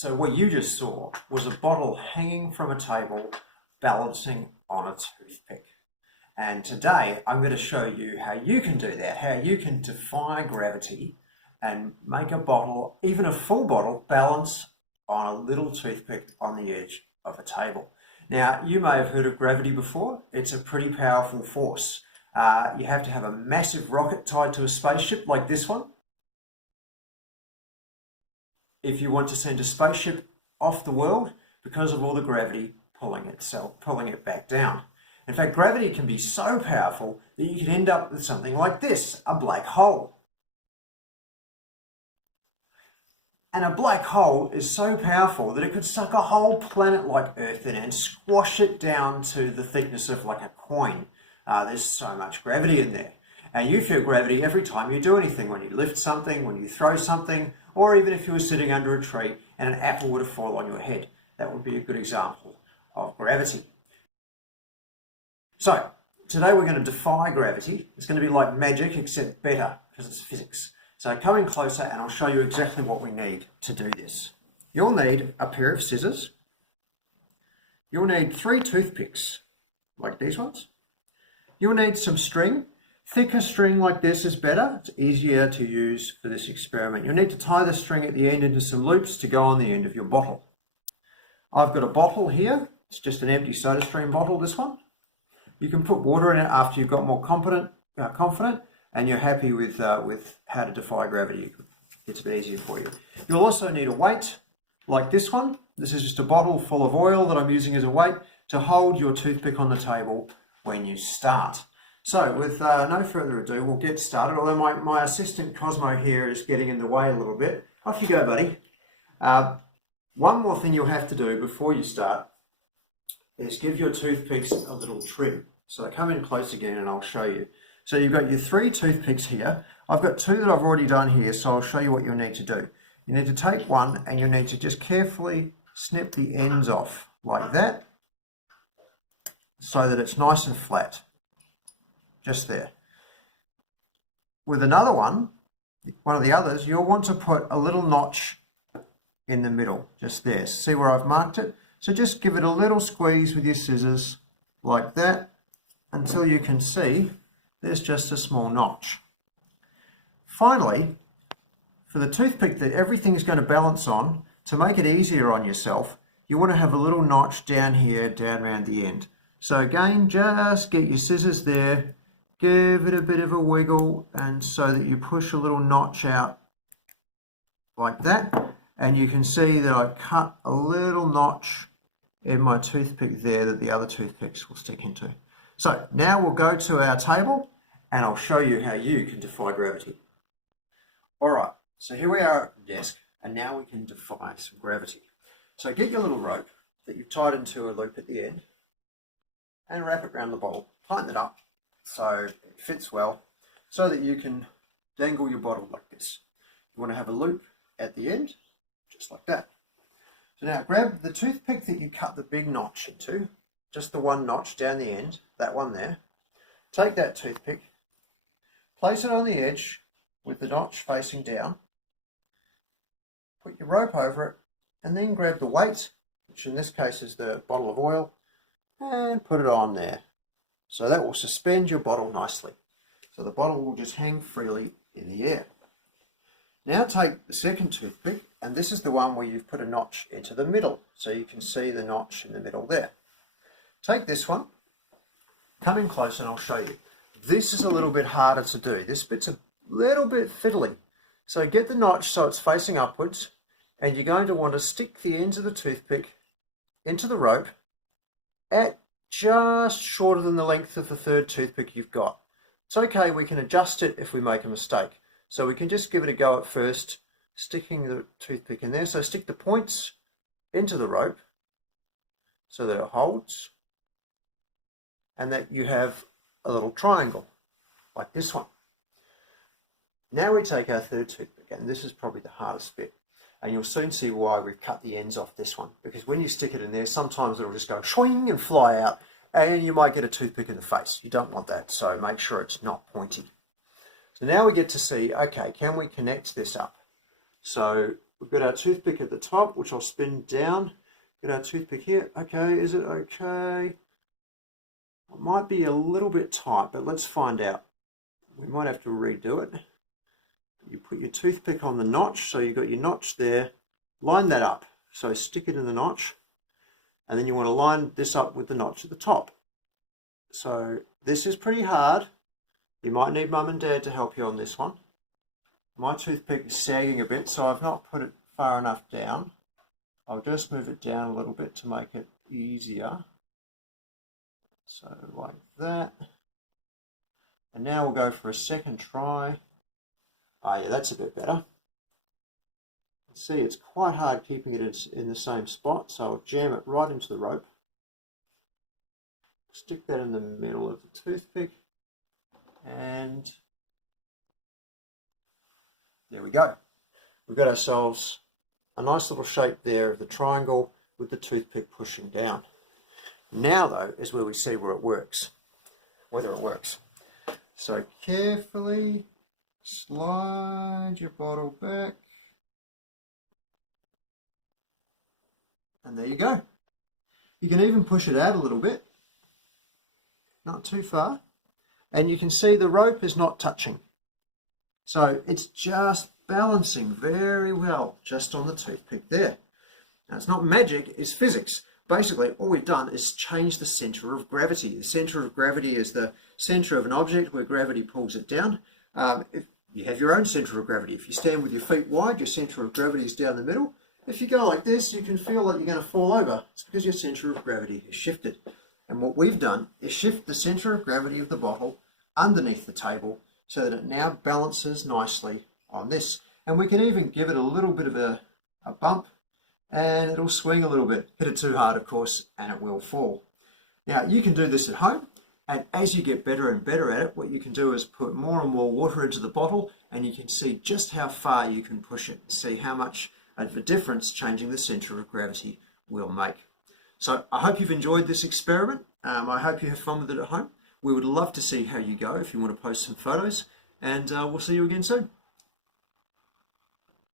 So what you just saw was a bottle hanging from a table balancing on a toothpick. And today I'm going to show you how you can do that, how you can defy gravity and make a bottle, even a full bottle, balance on a little toothpick on the edge of a table. Now, you may have heard of gravity before. It's a pretty powerful force. You have to have a massive rocket tied to a spaceship like this one if you want to send a spaceship off the world, because of all the gravity pulling it back down. In fact, gravity can be so powerful that you can end up with something like this, a black hole. And a black hole is so powerful that it could suck a whole planet like Earth in and squash it down to the thickness of like a coin. There's so much gravity in there. And you feel gravity every time you do anything, when you lift something, when you throw something, or even if you were sitting under a tree and an apple would have fallen on your head. That would be a good example of gravity. So, today we're going to defy gravity. It's going to be like magic, except better, because it's physics. So come in closer and I'll show you exactly what we need to do this. You'll need a pair of scissors. You'll need 3 toothpicks, like these ones. You'll need some string. Thicker string like this is better. It's easier to use for this experiment. You'll need to tie the string at the end into some loops to go on the end of your bottle. I've got a bottle here. It's just an empty soda stream bottle, this one. You can put water in it after you've got more confident and you're happy with how to defy gravity. It's a bit easier for you. You'll also need a weight like this one. This is just a bottle full of oil that I'm using as a weight to hold your toothpick on the table when you start. So with no further ado, we'll get started. Although my assistant Cosmo here is getting in the way a little bit. Off you go, buddy. One more thing you'll have to do before you start is give your toothpicks a little trim. So come in close again and I'll show you. So you've got your 3 toothpicks here. I've got 2 that I've already done here, so I'll show you what you'll need to do. You need to take one and you need to just carefully snip the ends off like that, so that it's nice and flat. Just there. With another one of the others, you'll want to put a little notch in the middle, just there. See where I've marked it? So just give it a little squeeze with your scissors like that until you can see there's just a small notch. Finally, for the toothpick that everything's going to balance on, to make it easier on yourself, you want to have a little notch down here, down around the end. So again, just get your scissors there, give it a bit of a wiggle, and so that you push a little notch out like that. And you can see that I cut a little notch in my toothpick there that the other toothpicks will stick into. So now we'll go to our table and I'll show you how you can defy gravity. All right, so here we are at the desk and now we can defy some gravity. So get your little rope that you've tied into a loop at the end and wrap it around the bottle. Tighten it up so it fits well, so that you can dangle your bottle like this. You want to have a loop at the end, just like that. So now grab the toothpick that you cut the big notch into, just the one notch down the end, that one there. Take that toothpick, place it on the edge with the notch facing down, put your rope over it, and then grab the weight, which in this case is the bottle of oil, and put it on there. So that will suspend your bottle nicely. So the bottle will just hang freely in the air. Now take the second toothpick, and this is the one where you've put a notch into the middle, so you can see the notch in the middle there. Take this one, come in close and I'll show you. This is a little bit harder to do. This bit's a little bit fiddly. So get the notch so it's facing upwards, and you're going to want to stick the ends of the toothpick into the rope at just shorter than the length of the third toothpick you've got. It's okay, we can adjust it if we make a mistake. So we can just give it a go at first, sticking the toothpick in there. So stick the points into the rope so that it holds, and that you have a little triangle like this one. Now we take our third toothpick, and this is probably the hardest bit, and you'll soon see why we've cut the ends off this one, because when you stick it in there, sometimes it'll just go swing and fly out, and you might get a toothpick in the face. You don't want that, so make sure it's not pointy. So now we get to see, okay, can we connect this up? So We've got our toothpick at the top, which I'll spin down. Get our toothpick here. Okay, is it okay? It might be a little bit tight, but let's find out. We might have to redo it. You put your toothpick on the notch, so you've got your notch there. Line that up. So stick it in the notch, and then you want to line this up with the notch at the top. So this is pretty hard. You might need mum and dad to help you on this one. My toothpick is sagging a bit, so I've not put it far enough down. I'll just move it down a little bit to make it easier. So like that. And now we'll go for a second try. Oh yeah, that's a bit better. See, it's quite hard keeping it in the same spot, so I'll jam it right into the rope. Stick that in the middle of the toothpick, and there we go. We've got ourselves a nice little shape there of the triangle with the toothpick pushing down. Now though is where we see where it works, whether it works. So carefully slide your bottle back. And there you go. You can even push it out a little bit, not too far. And you can see the rope is not touching. So it's just balancing very well just on the toothpick there. Now it's not magic, it's physics. Basically all we've done is change the center of gravity. The center of gravity is the center of an object where gravity pulls it down. If you have your own center of gravity. If you stand with your feet wide, your center of gravity is down the middle. If you go like this, you can feel like you're going to fall over. It's because your center of gravity has shifted. And what we've done is shift the center of gravity of the bottle underneath the table so that it now balances nicely on this. And we can even give it a little bit of a bump, and it'll swing a little bit. Hit it too hard, of course, and it will fall. Now, you can do this at home, and as you get better and better at it, what you can do is put more and more water into the bottle, and you can see just how far you can push it, see how much of a difference changing the center of gravity will make. So I hope you've enjoyed this experiment. I hope you have fun with it at home. We would love to see how you go if you want to post some photos, and we'll see you again soon.